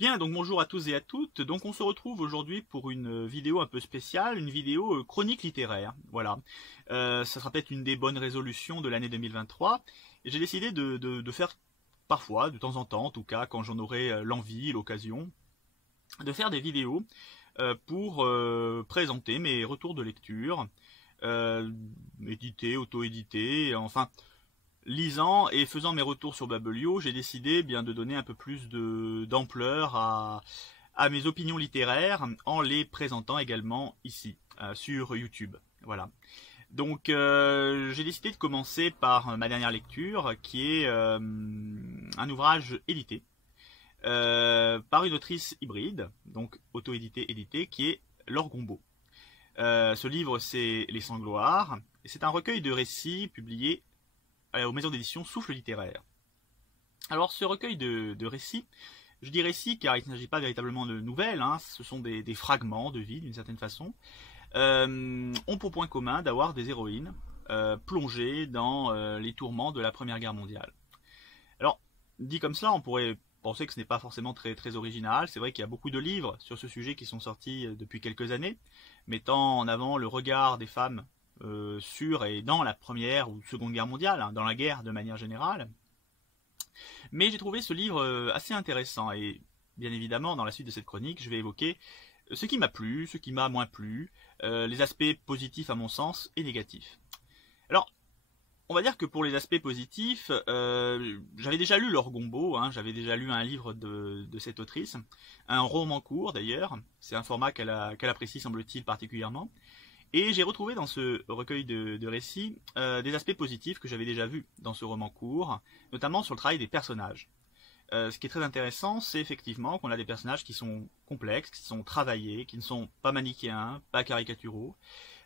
Bien, donc bonjour à tous et à toutes. Donc on se retrouve aujourd'hui pour une vidéo un peu spéciale, une vidéo chronique littéraire. Voilà. Ça sera peut-être une des bonnes résolutions de l'année 2023. Et j'ai décidé de faire parfois, de temps en temps en tout cas, quand j'en aurai l'envie, l'occasion, de faire des vidéos pour présenter mes retours de lecture, euh, édités, auto-édités, enfin lisant et faisant mes retours sur Babelio, j'ai décidé bien de donner un peu plus d'ampleur à mes opinions littéraires en les présentant également ici sur YouTube. Voilà. Donc j'ai décidé de commencer par ma dernière lecture qui est un ouvrage édité par une autrice hybride, donc auto-édité, qui est Laure Gombault. Ce livre c'est Les Sangloirs et c'est un recueil de récits publié aux maisons d'édition Souffle littéraire. Alors ce recueil de récits, je dis récits car il ne s'agit pas véritablement de nouvelles, hein, ce sont des fragments de vie d'une certaine façon, ont pour point commun d'avoir des héroïnes plongées dans les tourments de la Première Guerre mondiale. Alors, dit comme cela, on pourrait penser que ce n'est pas forcément très original. C'est vrai qu'il y a beaucoup de livres sur ce sujet qui sont sortis depuis quelques années, mettant en avant le regard des femmes sur et dans la Première ou Seconde Guerre mondiale, hein, dans la guerre de manière générale. Mais j'ai trouvé ce livre assez intéressant et bien évidemment, dans la suite de cette chronique, je vais évoquer ce qui m'a plu, ce qui m'a moins plu, les aspects positifs à mon sens et négatifs. Alors, on va dire que pour les aspects positifs, j'avais déjà lu Laure Gombault, hein, j'avais déjà lu un livre de cette autrice, un roman court d'ailleurs, c'est un format qu'elle apprécie semble-t-il particulièrement, et j'ai retrouvé dans ce recueil de récits des aspects positifs que j'avais déjà vus dans ce roman court, notamment sur le travail des personnages. Ce qui est très intéressant, c'est effectivement qu'on a des personnages qui sont complexes, qui sont travaillés, qui ne sont pas manichéens, pas caricaturaux.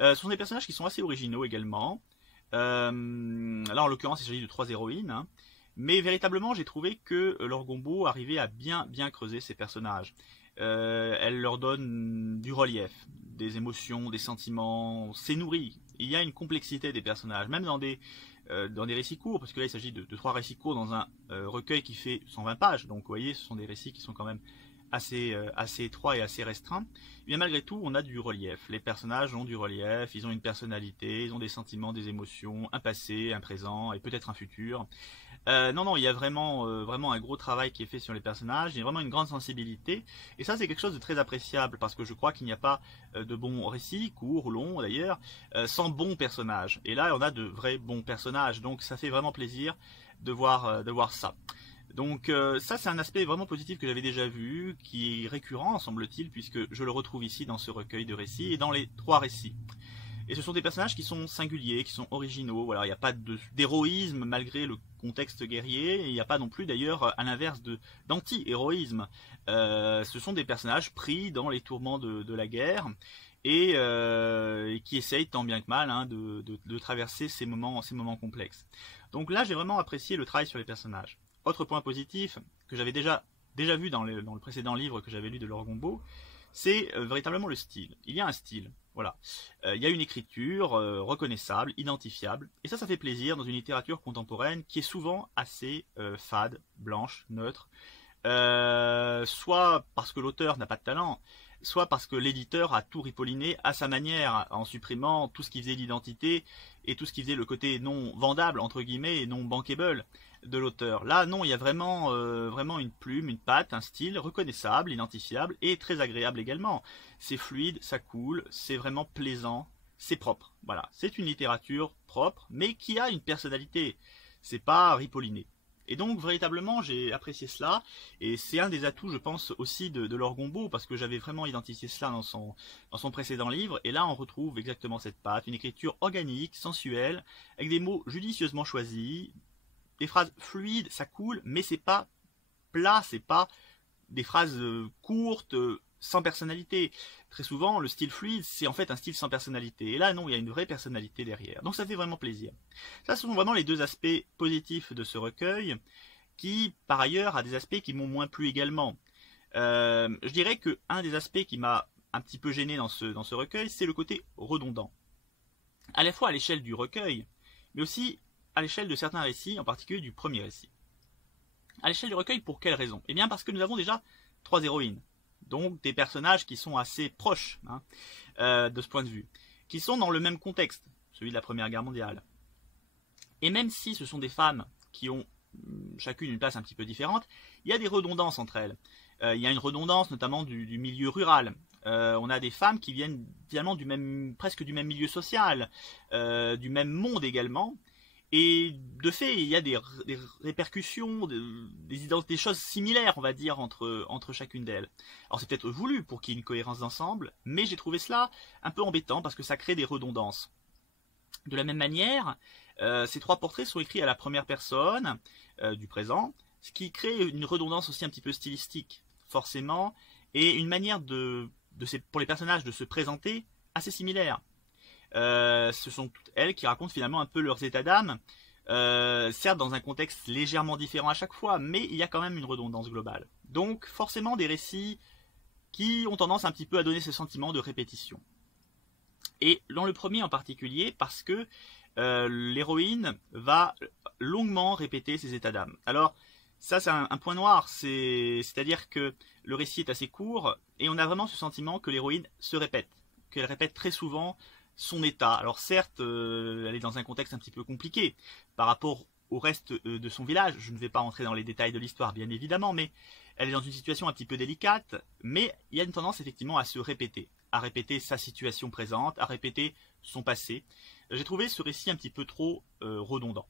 Ce sont des personnages qui sont assez originaux également. Là, en l'occurrence, il s'agit de trois héroïnes, hein. Mais véritablement, j'ai trouvé que Laure Gombault arrivait à bien creuser ces personnages. Elle leur donne du relief, des émotions, des sentiments, c'est nourri. Il y a une complexité des personnages, même dans des récits courts, parce que là il s'agit de trois récits courts dans un recueil qui fait 120 pages, donc vous voyez, ce sont des récits qui sont quand même assez étroits et assez restreints. Et bien malgré tout, on a du relief. Les personnages ont du relief, ils ont une personnalité, ils ont des sentiments, des émotions, un passé, un présent et peut-être un futur. Non, il y a vraiment un gros travail qui est fait sur les personnages, il y a vraiment une grande sensibilité, et ça c'est quelque chose de très appréciable, parce que je crois qu'il n'y a pas de bons récits, courts ou longs d'ailleurs, sans bons personnages. Et là on a de vrais bons personnages, donc ça fait vraiment plaisir de voir ça. Donc ça c'est un aspect vraiment positif que j'avais déjà vu, qui est récurrent semble-t-il, puisque je le retrouve ici dans ce recueil de récits, et dans les trois récits. Et ce sont des personnages qui sont singuliers, qui sont originaux. Voilà, il n'y a pas d'héroïsme malgré le contexte guerrier, et il n'y a pas non plus d'ailleurs à l'inverse d'anti-héroïsme. Ce sont des personnages pris dans les tourments de la guerre et qui essayent tant bien que mal, hein, de traverser ces moments complexes. Donc là, j'ai vraiment apprécié le travail sur les personnages. Autre point positif que j'avais déjà vu dans le précédent livre que j'avais lu de Laure Gombault, c'est véritablement le style. Il y a un style. Voilà. Il y a une écriture reconnaissable, identifiable, et ça fait plaisir dans une littérature contemporaine qui est souvent assez fade, blanche, neutre, soit parce que l'auteur n'a pas de talent, soit parce que l'éditeur a tout ripolliné à sa manière, en supprimant tout ce qui faisait l'identité et tout ce qui faisait le côté non vendable, entre guillemets, et non bankable de l'auteur. Là, non, il y a vraiment une plume, une patte, un style reconnaissable, identifiable et très agréable également. C'est fluide, ça coule, c'est vraiment plaisant, c'est propre. Voilà, c'est une littérature propre, mais qui a une personnalité. C'est pas ripolliné. Et donc véritablement j'ai apprécié cela, et c'est un des atouts je pense aussi de Laure Gombault, parce que j'avais vraiment identifié cela dans son précédent livre, et là on retrouve exactement cette patte, une écriture organique, sensuelle, avec des mots judicieusement choisis, des phrases fluides, ça coule, mais c'est pas plat, c'est pas des phrases courtes, sans personnalité. Très souvent, le style fluide, c'est en fait un style sans personnalité. Et là, non, il y a une vraie personnalité derrière. Donc ça fait vraiment plaisir. Ça, ce sont vraiment les deux aspects positifs de ce recueil, qui, par ailleurs, a des aspects qui m'ont moins plu également. Je dirais que un des aspects qui m'a un petit peu gêné dans ce recueil, c'est le côté redondant. À la fois à l'échelle du recueil, mais aussi à l'échelle de certains récits, en particulier du premier récit. À l'échelle du recueil, pour quelle raison? Eh bien parce que nous avons déjà 3 héroïnes. Donc des personnages qui sont assez proches hein, de ce point de vue, qui sont dans le même contexte, celui de la Première Guerre mondiale. Et même si ce sont des femmes qui ont chacune une place un petit peu différente, il y a des redondances entre elles. Il y a une redondance notamment du milieu rural. On a des femmes qui viennent finalement presque du même milieu social, du même monde également. Et de fait, il y a des répercussions, des choses similaires, on va dire, entre chacune d'elles. Alors c'est peut-être voulu pour qu'il y ait une cohérence d'ensemble, mais j'ai trouvé cela un peu embêtant parce que ça crée des redondances. De la même manière, ces 3 portraits sont écrits à la première personne du présent, ce qui crée une redondance aussi un petit peu stylistique, forcément, et une manière pour les personnages de se présenter assez similaire. Ce sont toutes elles qui racontent finalement un peu leurs états d'âme, certes dans un contexte légèrement différent à chaque fois, mais il y a quand même une redondance globale. Donc forcément des récits qui ont tendance un petit peu à donner ce sentiment de répétition. Et dans le premier en particulier, parce que l'héroïne va longuement répéter ses états d'âme. Alors ça c'est un point noir, c'est-à-dire que le récit est assez court, et on a vraiment ce sentiment que l'héroïne se répète, qu'elle répète très souvent son état. Alors certes, elle est dans un contexte un petit peu compliqué par rapport au reste de son village. Je ne vais pas rentrer dans les détails de l'histoire, bien évidemment, mais elle est dans une situation un petit peu délicate. Mais il y a une tendance effectivement à se répéter, à répéter sa situation présente, à répéter son passé. J'ai trouvé ce récit un petit peu trop redondant.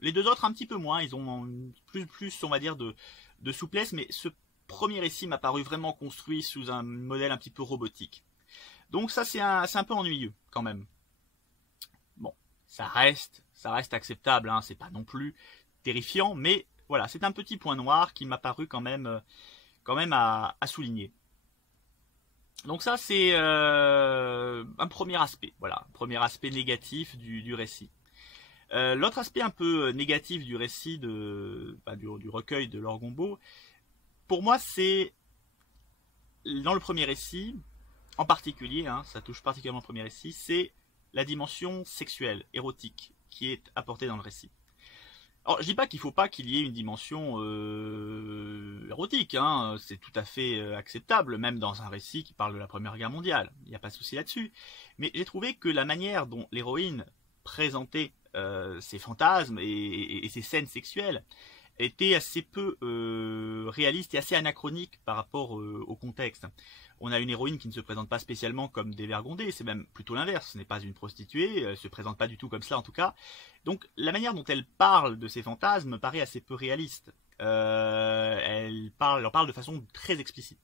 Les deux autres un petit peu moins, ils ont plus on va dire, de souplesse, mais ce premier récit m'a paru vraiment construit sous un modèle un petit peu robotique. Donc ça c'est un peu ennuyeux quand même. Bon, ça reste acceptable, hein, c'est pas non plus terrifiant, mais voilà, c'est un petit point noir qui m'a paru quand même à souligner. Donc ça c'est un premier aspect, voilà, un premier aspect négatif du récit. L'autre aspect un peu négatif du récit du recueil de Laure Gombauld, pour moi c'est dans le premier récit, en particulier, hein, ça touche particulièrement le premier récit, c'est la dimension sexuelle, érotique, qui est apportée dans le récit. Alors, je dis pas qu'il y ait une dimension érotique, hein, c'est tout à fait acceptable, même dans un récit qui parle de la Première Guerre mondiale, il n'y a pas de souci là-dessus. Mais j'ai trouvé que la manière dont l'héroïne présentait ses fantasmes et ses scènes sexuelles était assez peu réaliste et assez anachronique par rapport au contexte. On a une héroïne qui ne se présente pas spécialement comme dévergondée, c'est même plutôt l'inverse, ce n'est pas une prostituée, elle se présente pas du tout comme cela en tout cas. Donc la manière dont elle parle de ses fantasmes me paraît assez peu réaliste. Elle en parle de façon très explicite.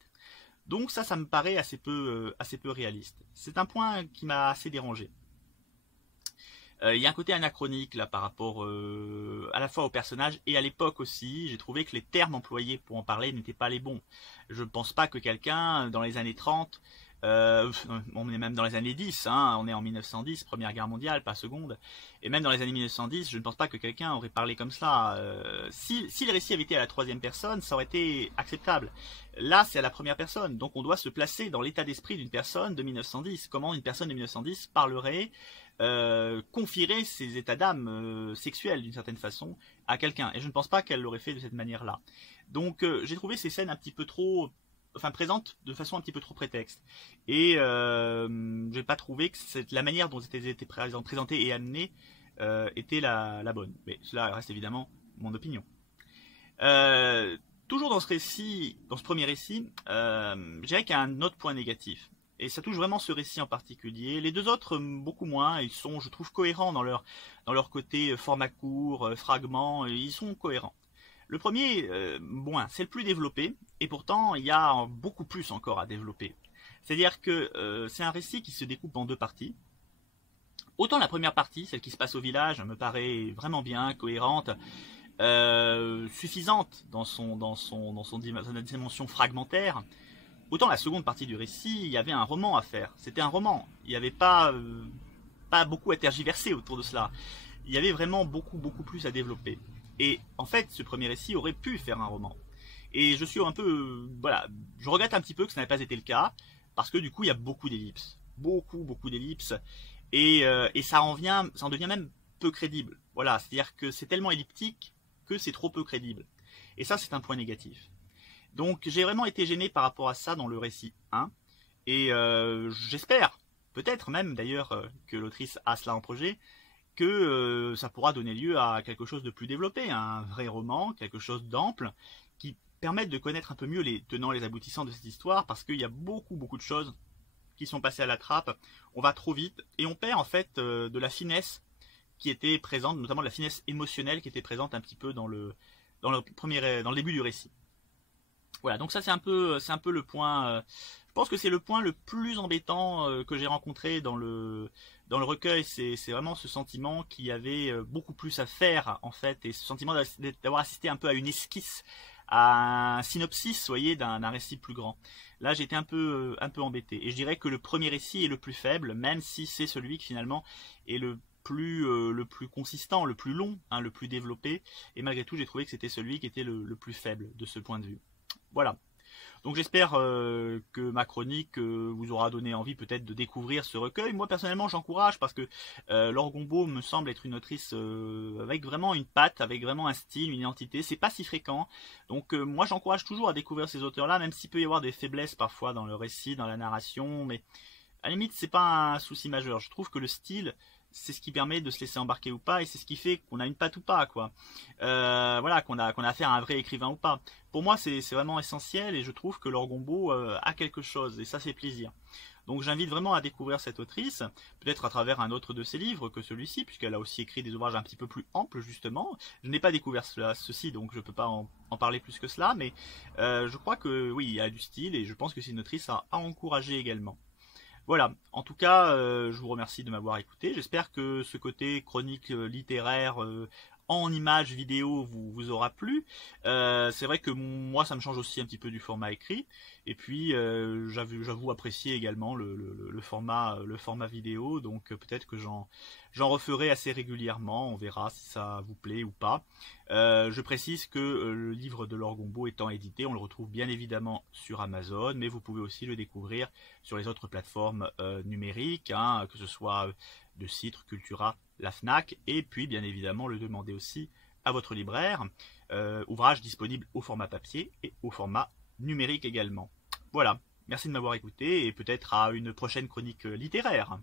Donc ça me paraît assez peu réaliste. C'est un point qui m'a assez dérangé. Il y a un côté anachronique là par rapport à la fois au personnage et à l'époque aussi. J'ai trouvé que les termes employés pour en parler n'étaient pas les bons. Je ne pense pas que quelqu'un dans les années 30, on est même dans les années 10, hein, on est en 1910, Première Guerre mondiale, pas seconde, et même dans les années 1910, je ne pense pas que quelqu'un aurait parlé comme cela. Si le récit avait été à la troisième personne, ça aurait été acceptable. Là, c'est à la première personne, donc on doit se placer dans l'état d'esprit d'une personne de 1910. Comment une personne de 1910 parlerait, confierait ses états d'âme sexuels d'une certaine façon à quelqu'un, et je ne pense pas qu'elle l'aurait fait de cette manière-là. Donc j'ai trouvé ces scènes un petit peu trop, présentes de façon un petit peu trop prétexte, et j'ai pas trouvé que la manière dont elles étaient présentées et amenées était la bonne. Mais cela reste évidemment mon opinion. Toujours dans ce récit, dans ce premier récit, je dirais qu'il y a un autre point négatif. Et ça touche vraiment ce récit en particulier. Les deux autres, beaucoup moins. Ils sont, je trouve, cohérents dans leur côté format court, fragments. Ils sont cohérents. Le premier, c'est le plus développé. Et pourtant, il y a beaucoup plus encore à développer. C'est-à-dire que c'est un récit qui se découpe en deux parties. Autant la première partie, celle qui se passe au village, me paraît vraiment bien, cohérente, suffisante dans sa dimension fragmentaire. Autant la seconde partie du récit, il y avait un roman à faire. C'était un roman. Il n'y avait pas beaucoup à tergiverser autour de cela. Il y avait vraiment beaucoup plus à développer. Et en fait, ce premier récit aurait pu faire un roman. Et je suis un peu, je regrette un petit peu que ça n'ait pas été le cas, parce que du coup, il y a beaucoup d'ellipses, beaucoup d'ellipses, et ça en devient même peu crédible. Voilà, c'est-à-dire que c'est tellement elliptique que c'est trop peu crédible. Et ça, c'est un point négatif. Donc j'ai vraiment été gêné par rapport à ça dans le récit 1, et j'espère, peut-être même d'ailleurs, que l'autrice a cela en projet, que ça pourra donner lieu à quelque chose de plus développé, un vrai roman, quelque chose d'ample, qui permette de connaître un peu mieux les tenants et les aboutissants de cette histoire, parce qu'il y a beaucoup de choses qui sont passées à la trappe, on va trop vite, et on perd en fait de la finesse qui était présente, notamment de la finesse émotionnelle qui était présente un petit peu dans le début du récit. Voilà, donc ça c'est un peu le point. Je pense que c'est le point le plus embêtant que j'ai rencontré dans le recueil. C'est vraiment ce sentiment qu'il y avait beaucoup plus à faire en fait, et ce sentiment d'avoir assisté un peu à une esquisse, à un synopsis, vous voyez, d'un récit plus grand. Là, j'étais un peu embêté. Et je dirais que le premier récit est le plus faible, même si c'est celui qui finalement est le plus consistant, le plus long, hein, le plus développé. Et malgré tout, j'ai trouvé que c'était celui qui était le plus faible de ce point de vue. Voilà. Donc j'espère que ma chronique vous aura donné envie peut-être de découvrir ce recueil. Moi personnellement j'encourage parce que Laure Gombault me semble être une autrice avec vraiment une patte, avec vraiment un style, une identité. C'est pas si fréquent. Donc moi j'encourage toujours à découvrir ces auteurs-là, même s'il peut y avoir des faiblesses parfois dans le récit, dans la narration. Mais à la limite c'est pas un souci majeur. Je trouve que le style c'est ce qui permet de se laisser embarquer ou pas, et c'est ce qui fait qu'on a une patte ou pas, quoi. Voilà, qu'on a affaire à un vrai écrivain ou pas. Pour moi, c'est vraiment essentiel, et je trouve que Laure Gombault a quelque chose, et ça fait plaisir. Donc j'invite vraiment à découvrir cette autrice, peut-être à travers un autre de ses livres que celui-ci, puisqu'elle a aussi écrit des ouvrages un petit peu plus amples, justement. Je n'ai pas découvert ceci, donc je ne peux pas en parler plus que cela, mais je crois que oui, il y a du style, et je pense que c'est une autrice à encourager également. Voilà, en tout cas, je vous remercie de m'avoir écouté. J'espère que ce côté chronique littéraire en images vidéo vous aura plu. C'est vrai que moi, ça me change aussi un petit peu du format écrit. Et puis, j'avoue apprécier également le format vidéo. Donc peut-être que j'en referai assez régulièrement. On verra si ça vous plaît ou pas. Je précise que le livre de Laure Gombault étant édité, on le retrouve bien évidemment sur Amazon, mais vous pouvez aussi le découvrir sur les autres plateformes numériques, hein, que ce soit de Citre, Cultura, la Fnac, et puis bien évidemment le demander aussi à votre libraire. Ouvrage disponible au format papier et au format numérique également. Voilà, merci de m'avoir écouté et peut-être à une prochaine chronique littéraire.